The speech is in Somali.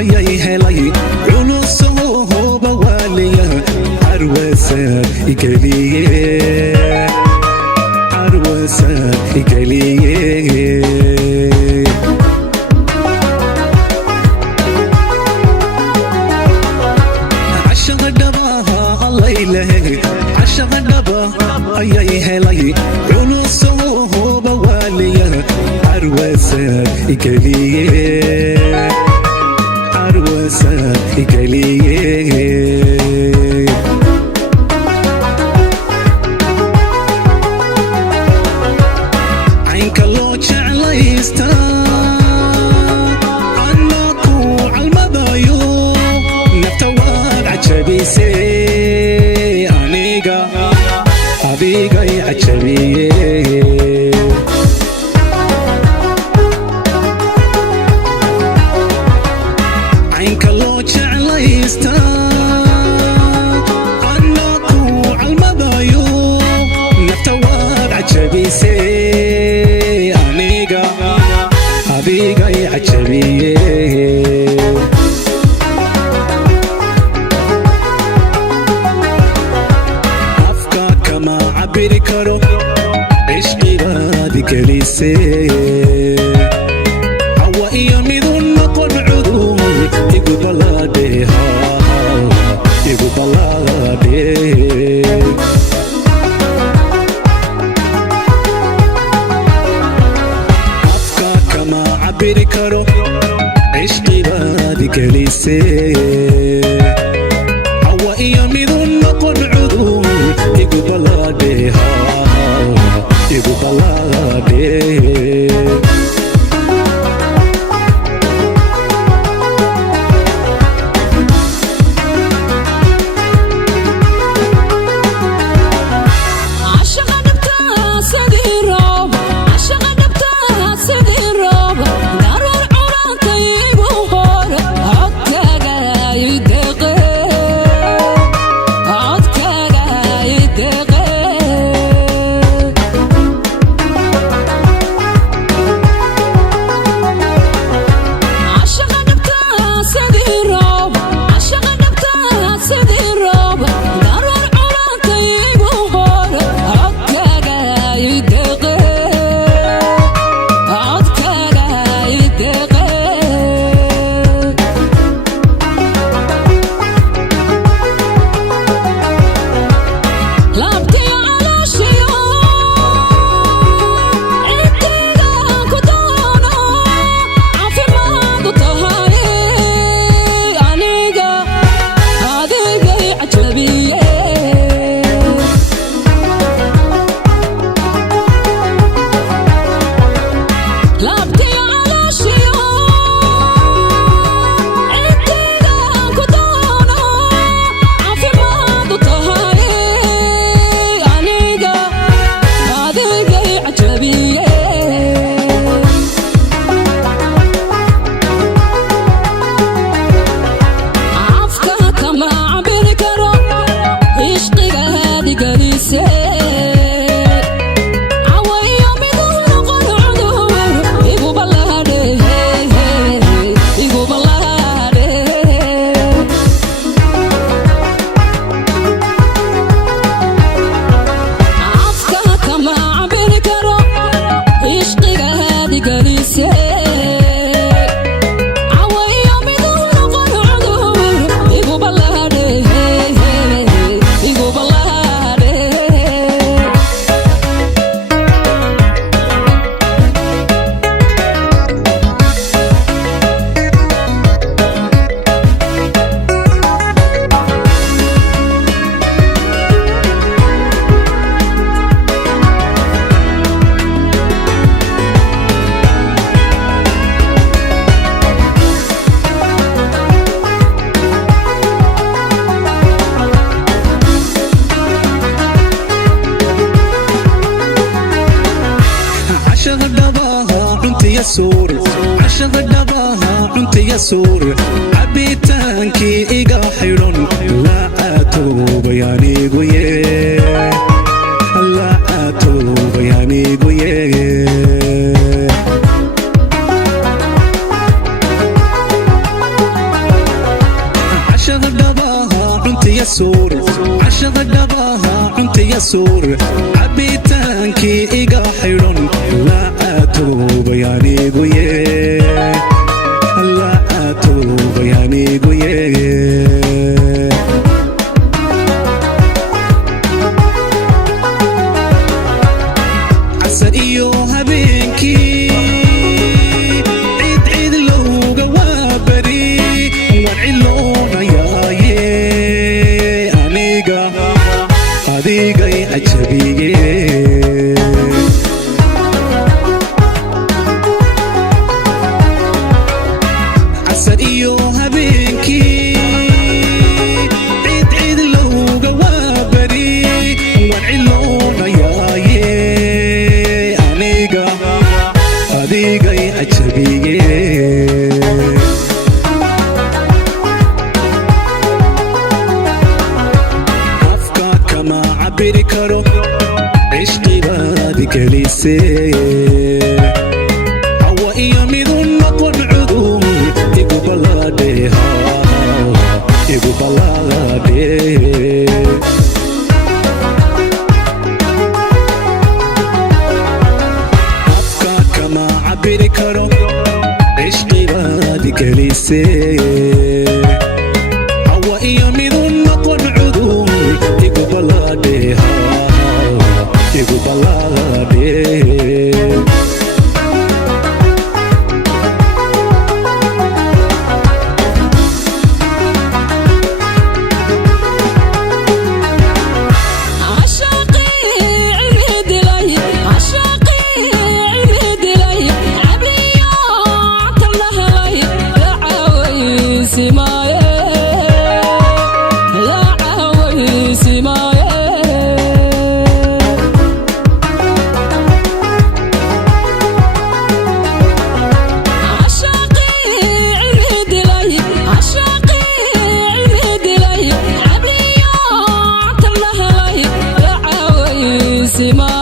ayay helay culusoo bawaaliya arwasaad igeliye arwasaad igeliye عشق دباها الله إلهي عشق دبا ayay helay culusoo bawaaliya arwasaad igeliye arwasaad igeliye caynka loo jeclaystaa annaku calmadayo nafta waad cajabisay aniga adigay cajabiye caynka loo jeclaystaa annaku calmadayo nafta waad cajabisay aniga adigay cajabiye afka kama cabiri karo cishqibaad gelisay hawa iyo midun noqon cudur igu balaadheha igu balaadhe afka kama cabiri karo cishqibaad gelisay hawa iyo midun noqon cudur igu balaadheha igu balaadhe يسور عشق دباها انت يسور عبيتانكي إيقا حيرون لا أتوب يعني قويه لا أتوب يعني قويه suur cashada dhabaha cuntiya suur cabitaankii iga xidhan la aatoobay anigu la aatoobay anigu casar iyo habeenkii adigay cajabiye casar iyo habeenkii cid lowga waa bari waan ciloonayaaye aniga adigay cajabiye cabiri karo cishqibaadi gelisee cawa iyo midun noqon cudur igu ballaadhe afka kama cabiri karo cishqibaadi gelisee cawa iyo midun noqon cudur igu ballaadhe Sima